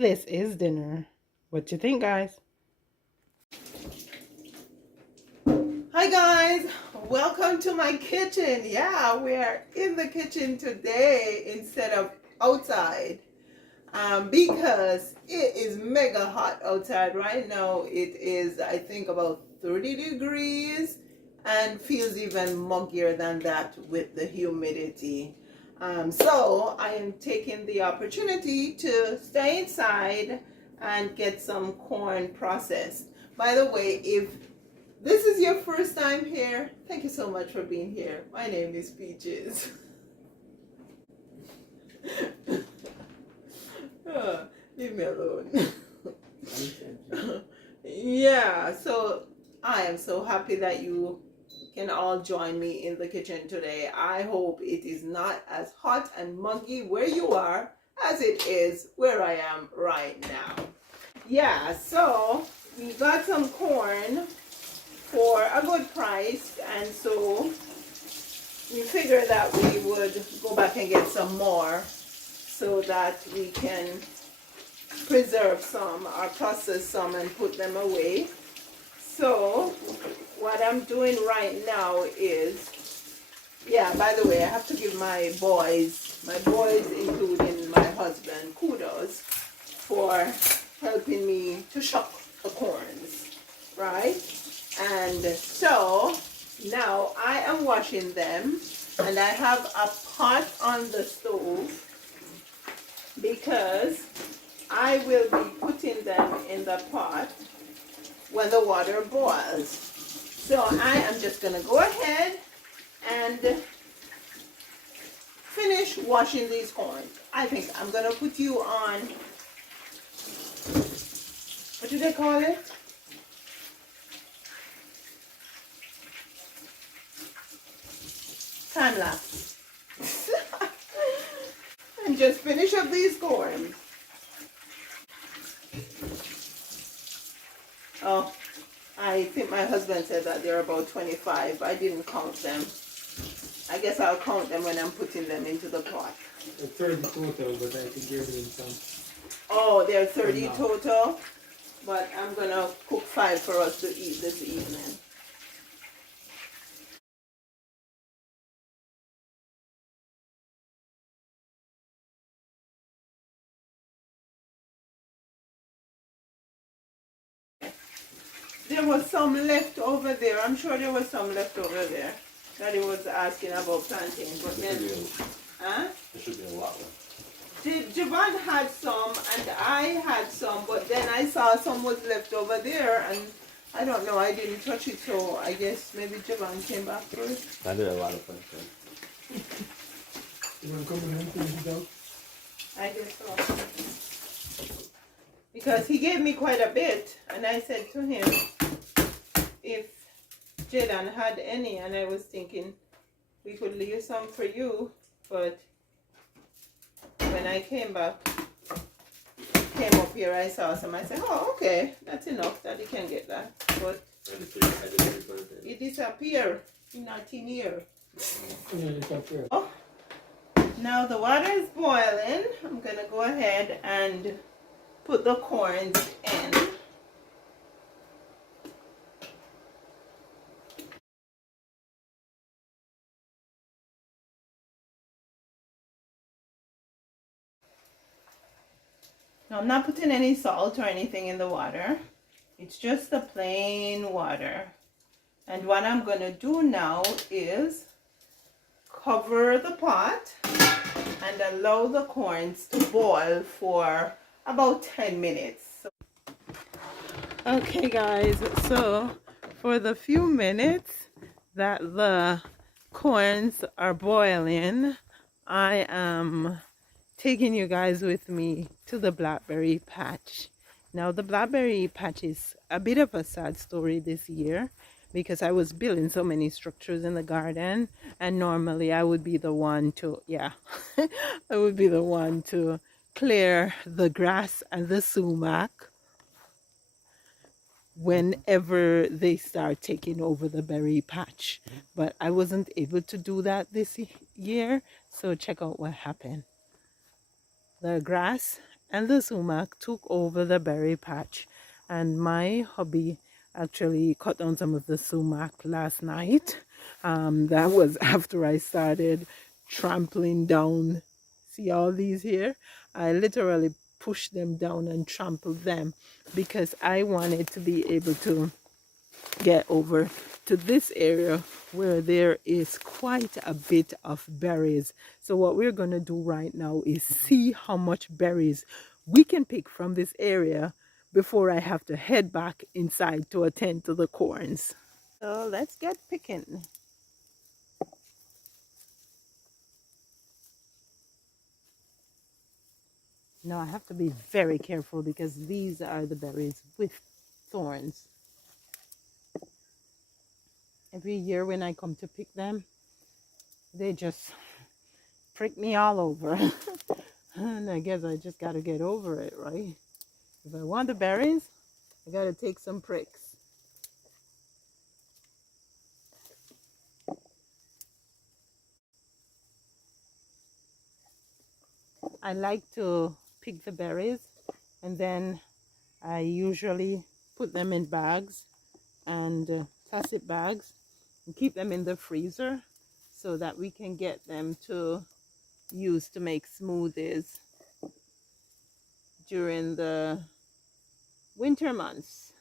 This is dinner. What you think, guys? Hi guys, welcome to my kitchen. Yeah, we're in the kitchen today instead of outside because it is mega hot outside right now. It is, I think, about 30 degrees and feels even muggier than that with the humidity. So I am taking the opportunity to stay inside and get some corn processed. By the way, if this is your first time here, thank you so much for being here. My name is Peaches. Leave me alone. Yeah, so I am so happy that you can all join me in the kitchen today. I hope it is not as hot and muggy where you are as it is where I am right now. Yeah, so we got some corn for a good price, and so we figured that we would go back and get some more so that we can preserve some or process some and put them away. So what I'm doing right now is, yeah, by the way, I have to give my boys including my husband, kudos for helping me to shuck the corns, right? And so now I am washing them, and I have a pot on the stove because I will be putting them in the pot when the water boils. So I am just going to go ahead and finish washing these corns. I think I'm going to put you on, what do they call it? Time lapse. And just finish up these corns. Oh, I think my husband said that they're about 25. I didn't count them. I guess I'll count them when I'm putting them into the pot. 30 total, but I think you're doing some. Oh, they're 30 total, but I'm gonna cook 5 for us to eat this evening. There was some left over there. I'm sure there was some left over there that he was asking about planting. But then, huh? There should be a lot left. Javon had some and I had some, but then I saw some was left over there, and I don't know, I didn't touch it, so I guess maybe Javon came back first. I did a lot of things. You want to come in and finish it out? I guess so. Because he gave me quite a bit, and I said to him if Jaden had any, and I was thinking we could leave some for you, but when I came up here, I saw some. I said, oh, okay, that's enough that he can get that. But it disappeared in not in here. Yeah, it's up there. Oh, now the water is boiling. I'm gonna go ahead and put the corns in. Now I'm not putting any salt or anything in the water. It's just the plain water. And what I'm going to do now is cover the pot and allow the corns to boil for about 10 minutes. Okay guys, so for the few minutes that the corns are boiling, I am taking you guys with me to the blackberry patch. Now the blackberry patch is a bit of a sad story this year because I was building so many structures in the garden, and normally I would be the one to, yeah, I would be the one to clear the grass and the sumac whenever they start taking over the berry patch. But I wasn't able to do that this year, so check out what happened. The grass and the sumac took over the berry patch. And my hubby actually cut down some of the sumac last night. That was after I started trampling down. See all these here? I literally pushed them down and trampled them because I wanted to be able to get over to this area where there is quite a bit of berries. So what we're going to do right now is see how much berries we can pick from this area before I have to head back inside to attend to the corns. So let's get picking. Now I have to be very careful because these are the berries with thorns. Every year when I come to pick them, they just prick me all over. And I guess I just got to get over it, right? If I want the berries, I got to take some pricks. I like to pick the berries and then I usually put them in bags and plastic bags and keep them in the freezer so that we can get them to use to make smoothies during the winter months.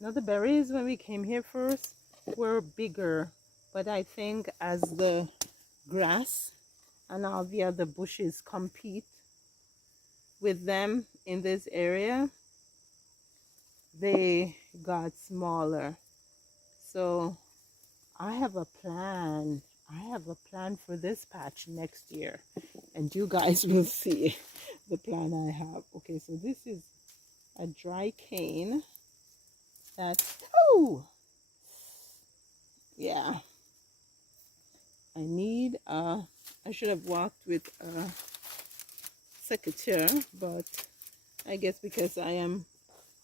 Now the berries when we came here first were bigger, but I think as the grass and all the other bushes compete with them in this area, they got smaller. So I have a plan. I have a plan for this patch next year, and you guys will see the plan I have. Okay, so this is a dry cane. That's, oh, yeah. I should have walked with a secateur, but I guess because I am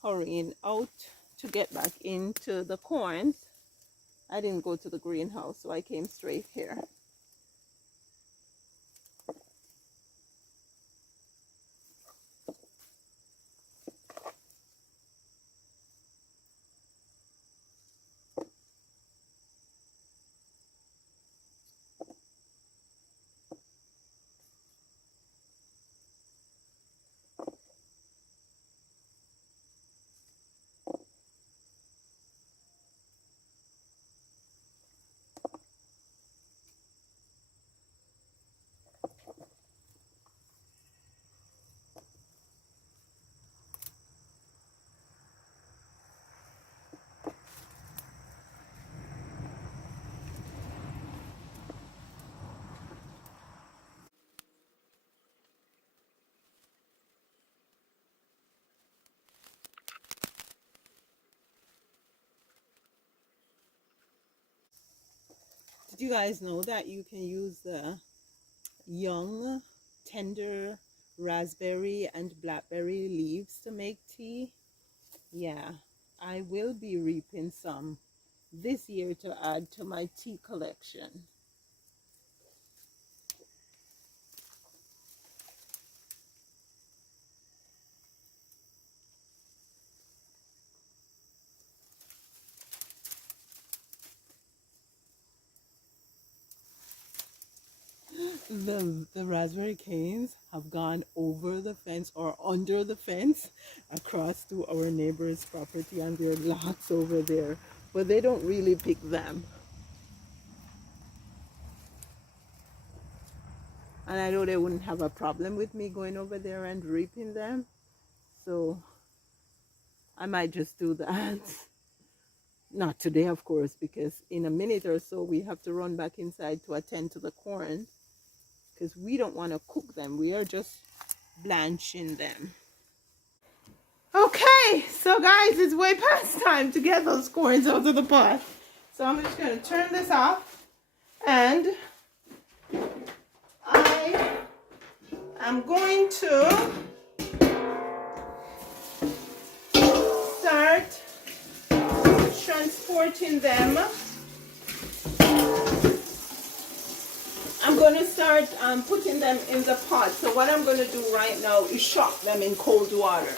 hurrying out to get back into the corns, I didn't go to the greenhouse, so I came straight here. Did you guys know that you can use the young, tender raspberry and blackberry leaves to make tea? Yeah, I will be reaping some this year to add to my tea collection. The raspberry canes have gone over the fence or under the fence across to our neighbor's property, and there are lots over there, but they don't really pick them. And I know they wouldn't have a problem with me going over there and reaping them, so I might just do that. Not today, of course, because in a minute or so we have to run back inside to attend to the corn, because we don't want to cook them. We are just blanching them. Okay, so guys, it's way past time to get those corns out of the pot. So I'm just going to turn this off, and I am going to transporting them, I'm going to start putting them in the pot. So what I'm going to do right now is shock them in cold water.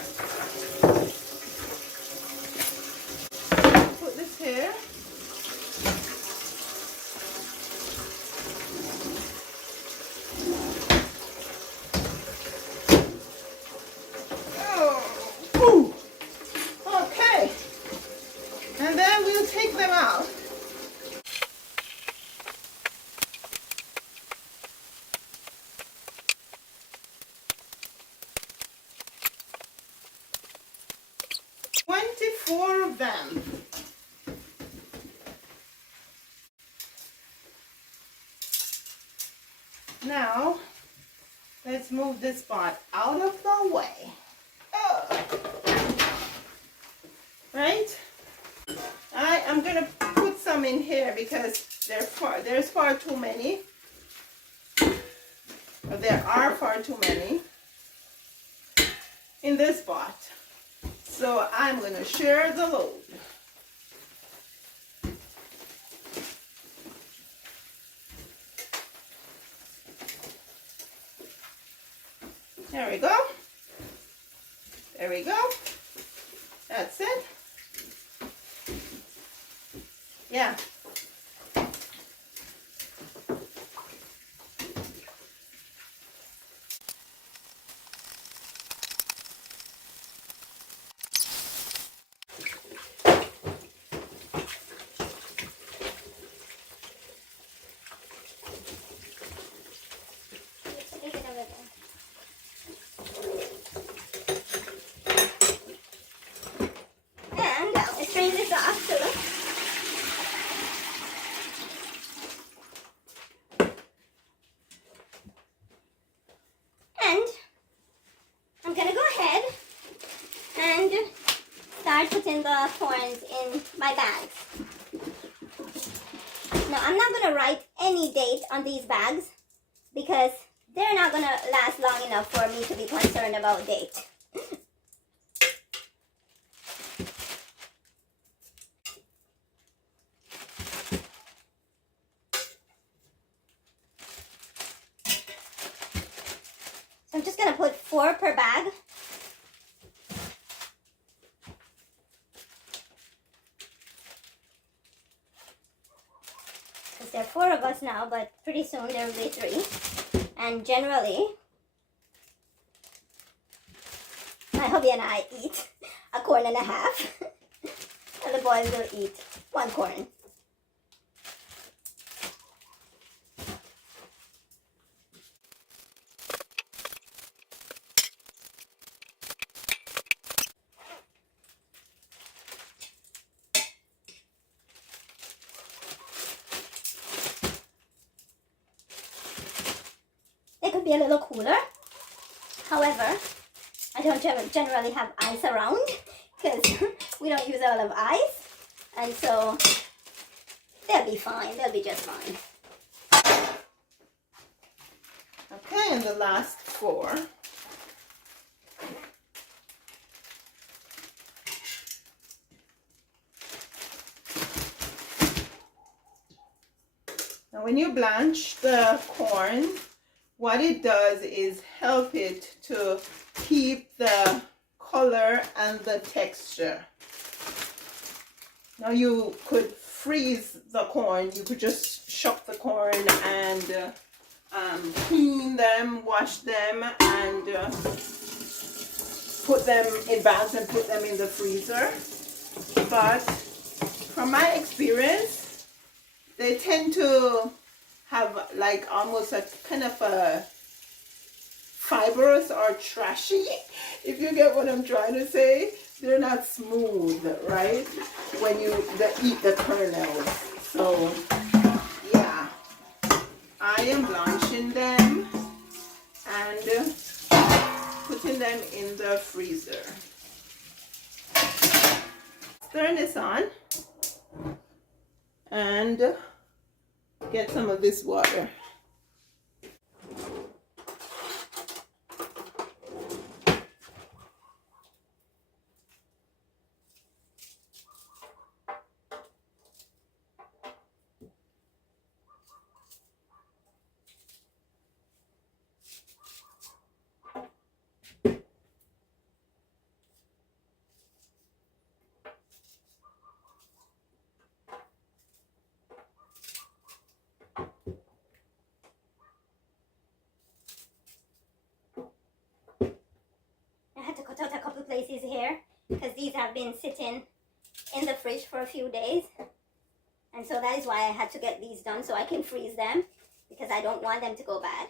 Put this here. Oh, okay. And then we'll take them out. Four of them. Now, let's move this pot out of the way. Right? I am going to put some in here because there's far too many. Or there are far too many in this pot. So I'm going to share the load. There we go. There we go. That's it. Yeah. Putting the corns in my bags. Now I'm not going to write any date on these bags because they're not going to last long enough for me to be concerned about date. So I'm just going to put 4 per bag. There are 4 of us now, but pretty soon there will be 3. And generally, my hubby and I eat a corn and a half. And the boys will eat 1 corn. Be a little cooler. However, I don't generally have ice around because we don't use a lot of ice, and so they'll be fine. They'll be just fine. Okay, and the last 4. Now when you blanch the corn, what it does is help it to keep the color and the texture. Now you could freeze the corn. You could just shuck the corn and clean them, wash them, and put them in bags and put them in the freezer. But from my experience, they tend to have like almost a kind of a fibrous or trashy, if you get what I'm trying to say. They're not smooth, right, when you eat the kernels. So yeah, I am blanching them and putting them in the freezer. Turn this on and get some of this water. two places here because these have been sitting in the fridge for a few days. And so that is why I had to get these done so I can freeze them because I don't want them to go bad.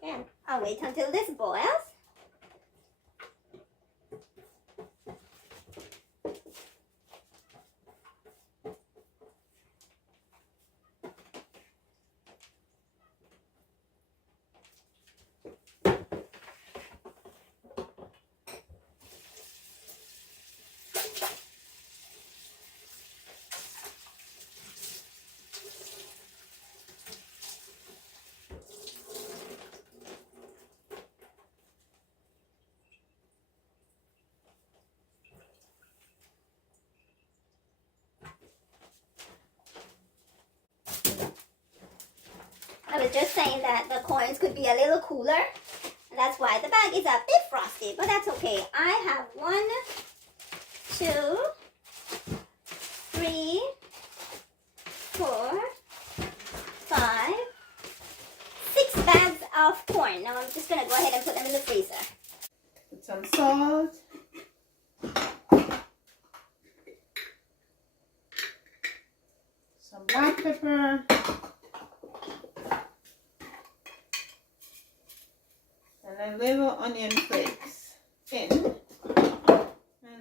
And I'll wait until this boils. I was just saying that the corns could be a little cooler. And that's why the bag is a bit frosty, but that's okay. I have 1, 2, 3, 4, 5, 6 bags of corn. Now I'm just going to go ahead and put them in the freezer. Put some salt. Some black pepper. And a little onion flakes in. And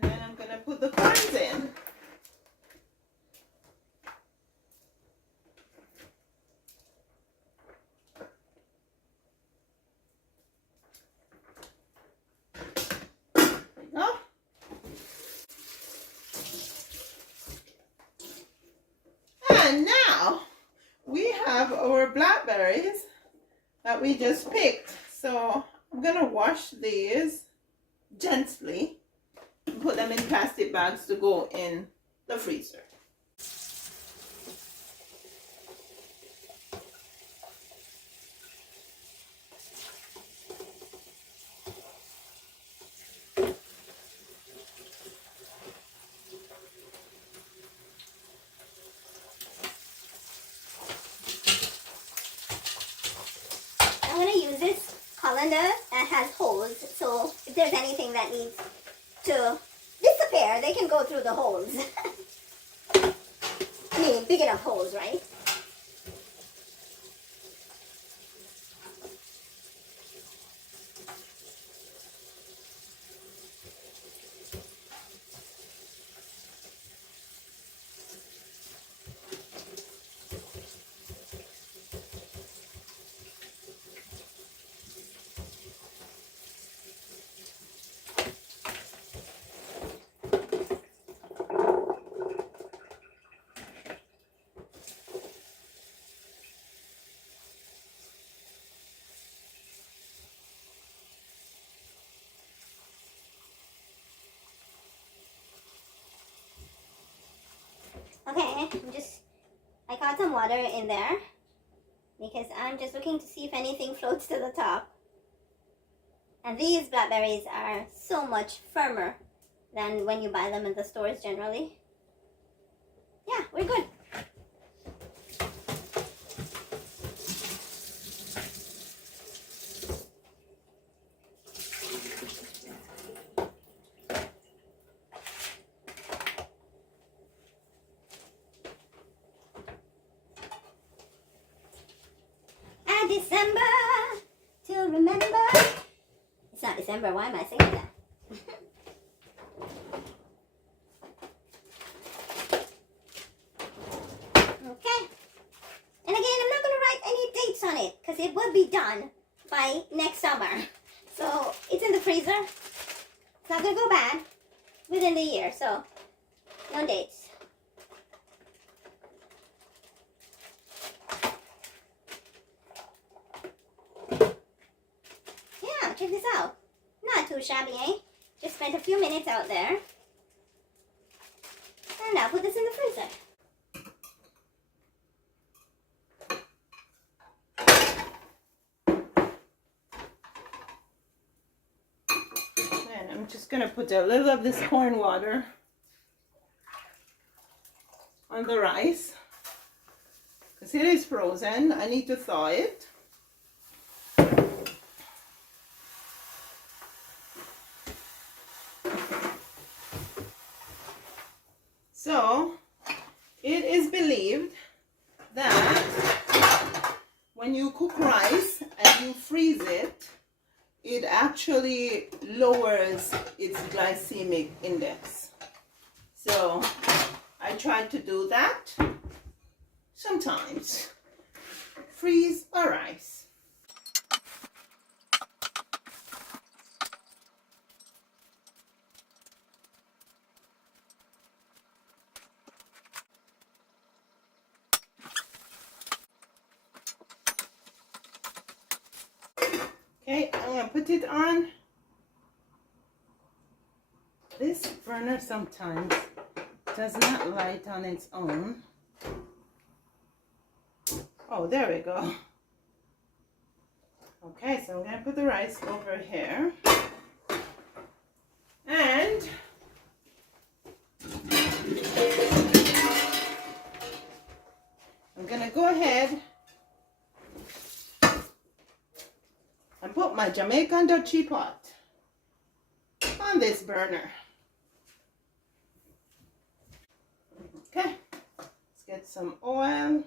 then I'm going to put the corns in. There we go. And now we have our blackberries that we just picked. So I'm gonna wash these gently and put them in plastic bags to go in the freezer. I'm going to use this colander that has holes, so if there's anything that needs to disappear, they can go through the holes. I mean, big enough holes, right? Okay, I got some water in there because I'm just looking to see if anything floats to the top. And these blackberries are so much firmer than when you buy them in the stores generally. Yeah, we're good. December to remember. It's not December, why am I singing that? Okay. And again, I'm not going to write any dates on it because it will be done by next summer. So it's in the freezer. It's not going to go bad within the year, so no dates. check this out. Not too shabby, eh? Just spent a few minutes out there. And now put this in the freezer. And I'm just gonna put a little of this corn water on the rice because it is frozen. I need to thaw it. So it is believed that when you cook rice and you freeze it, it actually lowers its glycemic index. So I try to do that sometimes. Freeze a rice. Okay, I'm gonna put it on. This burner sometimes does not light on its own. Oh, there we go. Okay, so I'm gonna put the rice over here. And I'm gonna go ahead and put my Jamaican Dutchie pot on this burner. Okay, let's get some oil.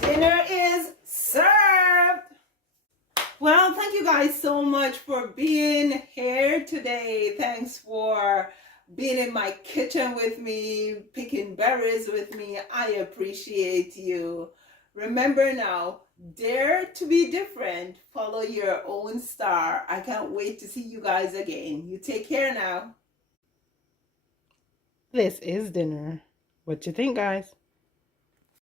Dinner is served. Well, thank you guys so much for being here today. Thanks for being in my kitchen with me, picking berries with me. I appreciate you. Remember now, dare to be different. Follow your own star. I can't wait to see you guys again. You take care now. This is dinner. What you think, guys?